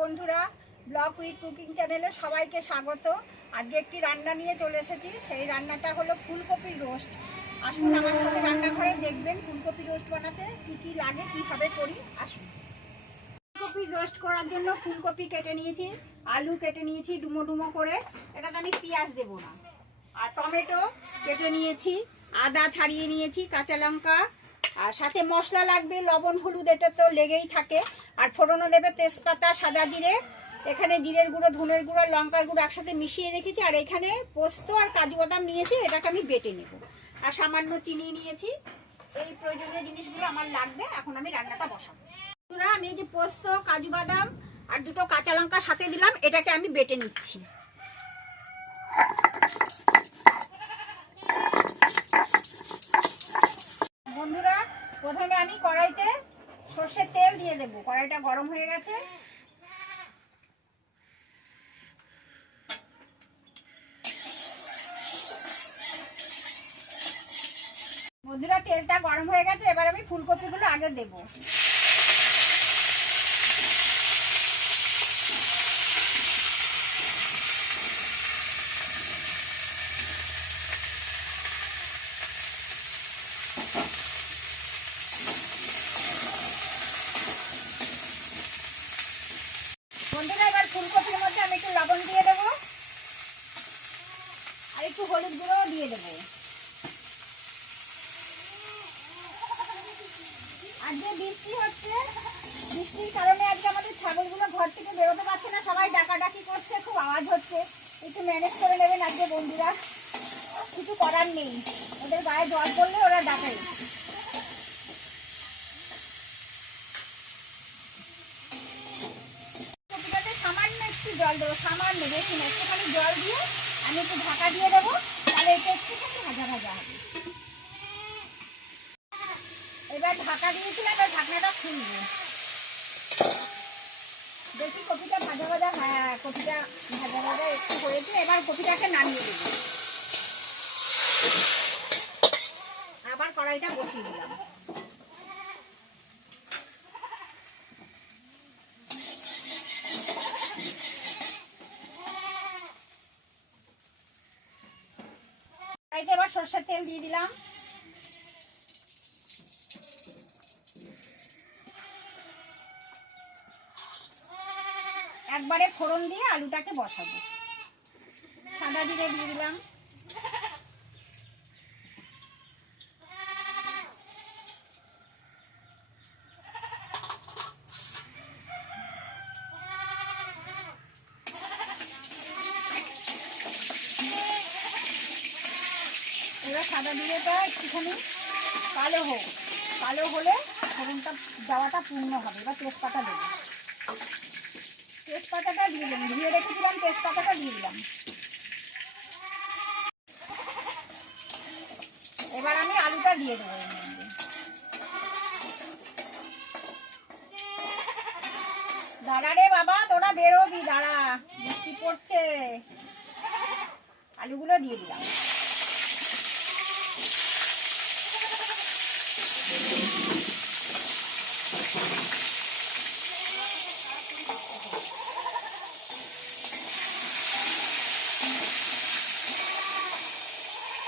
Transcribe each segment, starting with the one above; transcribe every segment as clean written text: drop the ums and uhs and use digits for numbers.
বন্ধুরা, blog with cooking চ্যানেলে সবাইকে স্বাগত। আজকে একটি রান্না নিয়ে চলে এসেছি। সেই রান্নাটা হলো ফুলকপির রোস্ট। আসুন আমার সাথে রান্নাঘরে দেখবেন ফুলকপি রোস্ট বানাতে কি কি লাগে, কিভাবে করি। আসুন। ফুলকপির রোস্ট করার জন্য ফুলকপি কেটে নিয়েছি, আলু কেটে নিয়েছি ডুমো ডুমো করে। এটাতে আমি পেঁয়াজ দেবো না। আর টমেটো কেটে নিয়েছি, আদা ছাড়িয়ে নিয়েছি, কাঁচা লঙ্কা, আর সাথে মশলা লাগবে লবণ হলুদ, এটা তো লেগেই থাকে। আর ফোড়নে দেবে তেজপাতা, সাদা জিরে। এখানে জিরের গুঁড়ো, ধনের গুঁড়ো, লঙ্কার গুঁড়ো একসাথে মিশিয়ে রেখেছি। আর এখানে পোস্ত আর কাজু বাদাম নিয়েছি, এটাকে আমি বেটে নেব। আর সামান্য চিনি নিয়েছি। এই প্রয়োজনীয় জিনিসগুলো আমার লাগবে। এখন আমি রান্নাটা বসাবো। আমি এই যে পোস্ত, কাজু বাদাম আর দুটো কাঁচা লঙ্কা সাথে দিলাম, এটাকে আমি বেটে নিচ্ছি। বন্ধুরা, প্রথমে আমি কড়াইতে সর্ষের তেল দিয়ে দেব। কড়াইটা গরম হয়ে গেছে। বন্ধুরা, তেলটা গরম হয়ে গেছে। এবার আমি ফুলকপিগুলো আগে দেব। বন্ধুরা, এবার ফুলকপির মধ্যে আমি একটু লবণ দিয়ে দেবো আর একটু হলুদ গুঁড়ো দিয়ে দেবো। আজকে বৃষ্টি হচ্ছে, বৃষ্টির কারণে আজকে আমাদের ছাগলগুলো ঘর থেকে বেরোতে পারছে না, সবাই ডাকাডাকি করছে, খুব আওয়াজ হচ্ছে। একটু ম্যানেজ করে নেবেন আজকে বন্ধুরা, কিছু করার নেই। ওদের গায়ে জল পড়লে ওরা ডাকায়। সামান্য একটু জল দেবো, সামান্য, বেশি না, একটুখানি জল দিয়ে আমি একটু ঢাকা দিয়ে দেবো। তাহলে এটা একটুখানি ভাজা ভাজা হবে। এবার ঢাকা দিয়েছিলাম, এবার ঢাকনাটা খুলবো। দেখি কপিটা ভাজা ভাজা, হ্যাঁ কপিটা ভাজা ভাজা একটু হয়েছে। এবার কপিটাকে নামিয়ে দেব। আবার কড়াইটা বসিয়ে দিলাম। কড়াইতে এবার সরষের তেল দিয়ে দিলাম। একবারে ফোড়ন দিয়ে আলুটাকে বসাবো। সাদা জিরে দিয়ে দিলাম। এবার সাদা জিরেটা একটুখানি কালো হোক, কালো হলে ফোড়নটা দেওয়াটা পূর্ণ হবে। এবার তেজপাতা দেবো। তেজপাতাটা দিয়ে দিলাম, ধুয়ে রেখেছিলাম, তেজপাতাটা দিয়ে দিলাম। এবার আমি আলুটা দিয়ে দেবো এর মধ্যে। দাঁড়া রে বাবা, তোরা বেরোবি, দাঁড়া, বৃষ্টি পড়ছে। আলুগুলো দিয়ে দিলাম।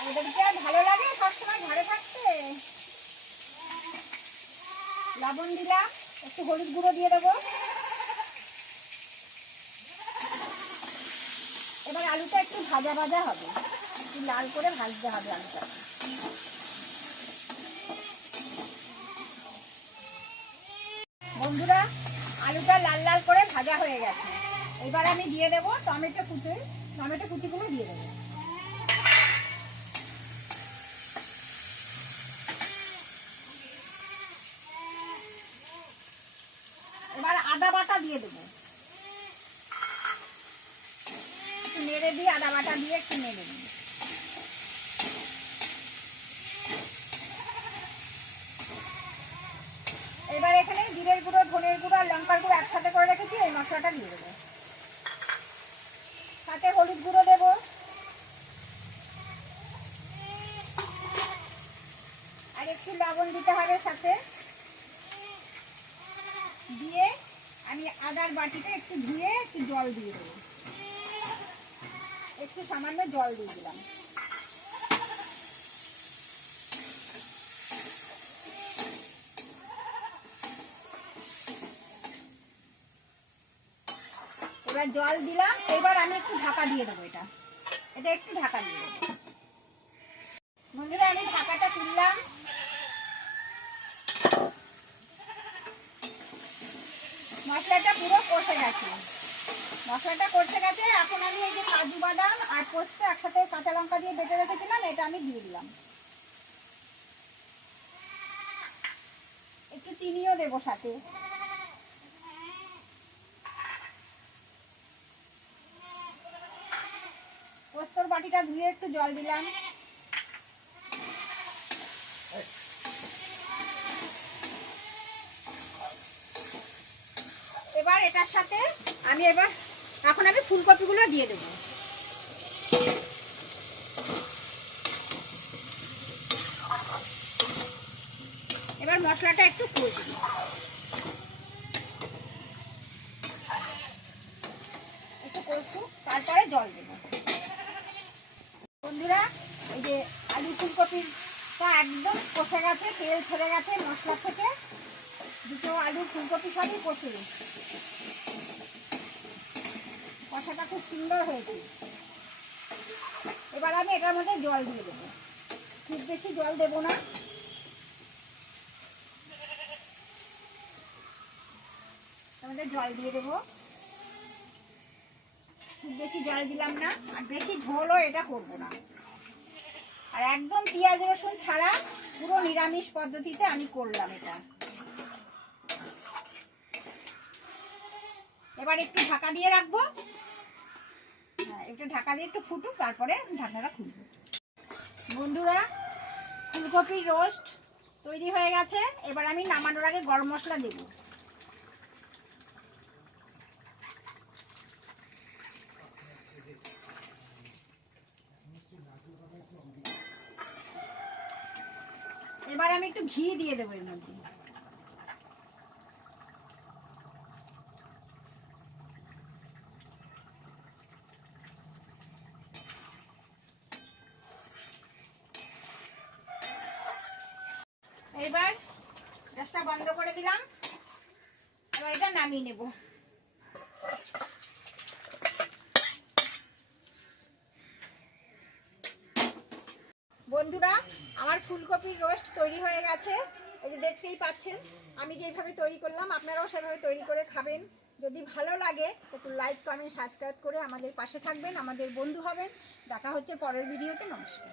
ওদেরকে আর ভালো লাগে সবসময় ঘরে থাকতে। লবণ দিলাম, একটু হলুদ গুঁড়ো দিয়ে দেবো। এবার আলুটা একটু ভাজা ভাজা হবে, একটু লাল করে ভাজতে হবে আলুটা। বন্ধুরা, আলুটা লাল লাল করে ভাজা হয়ে গেছে। এবার আমি দিয়ে দেবো টমেটো কুচি। টমেটো কুচিগুলো দিয়ে দেবো। এবার আদা বাটা দিয়ে দেবো। একটু নেড়ে দিয়ে, আদা বাটা দিয়ে একটু নেড়ে দিই। এবার এখানে জিরের গুঁড়ো, ধনের গুঁড়ো আর লঙ্কার গুঁড়ো একসাথে করে রেখেছি, এই মশলাটা দিয়ে দেবো। সাথে হলুদ গুঁড়ো দেবো। আর একটু লবণ দিতে হবে সাথে। দিয়ে আমি আদার বাটিতে একটু ধুয়ে একটু জল দিয়ে দেবো, একটু সামান্য জল দিয়ে দিলাম। এবার জল দিলাম, এবার আমি একটু ঢাকা দিয়ে দেবো, এটা একটু ঢাকা দিয়ে দেবো। বন্ধুরা আমি ঢাকাটা তুললাম, মশলাটা পুরো কষে গেছে, এখন আমি এই যে কাজু বাদাম আর পোস্ত একসাথে কাঁচা লঙ্কা দিয়ে বেটে রেখেছিলাম, এটা আমি দিয়ে দিলাম। একটু চিনিও দেবো সাথে। পোস্তর বাটিটা ধুয়ে একটু জল দিলাম। এবার এটার সাথে এখন আমি ফুলকপিগুলো দিয়ে দেবো। এবার মশলাটা একটু কষবো, তারপরে জল দেবো। বন্ধুরা এই যে আলু ফুলকপিটা একদম কষে গেছে, তেল ছেড়ে গেছে মশলা থেকে, দুটো আলু ফুলকপি সবই কষে গেছে, কষাটা খুব সুন্দর হয়েছে। এবার আমি এটার মধ্যে জল দিয়ে দেবো, খুব বেশি জল দেবো না, আমাদের জল দিয়ে দেবো, খুব বেশি জল দিলাম না, আর বেশি ঝোলও এটা করবো না। আর একদম পেঁয়াজ রসুন ছাড়া পুরো নিরামিষ পদ্ধতিতে আমি করলাম এটা। এবার একটু ঢাকা দিয়ে রাখবো, একটু ঢাকা দিয়ে একটু ফুটুক, তারপরে ঢাকনাটা খুলবো। বন্ধুরা ফুলকপির রোস্ট তৈরি হয়ে গেছে, এবার আমি নামানোর আগে গরম মশলা দেবো। এবার আমি একটু ঘি দিয়ে দেবো এর মধ্যে। এবার গ্যাসটা বন্ধ করে দিলাম, এবার এটা নামিয়ে নেব। বন্ধুরা আমার ফুলকপির রোস্ট তৈরি হয়ে গেছে, এই যে দেখতেই পাচ্ছেন আমি যেভাবে তৈরি করলাম, আপনারাও সেভাবে তৈরি করে খাবেন। যদি ভালো লাগে একটু লাইক কমেন্ট সাবস্ক্রাইব করে আমাদের পাশে থাকবেন, আমাদের বন্ধু হবেন। দেখা হচ্ছে পরের ভিডিওতে। নমস্কার।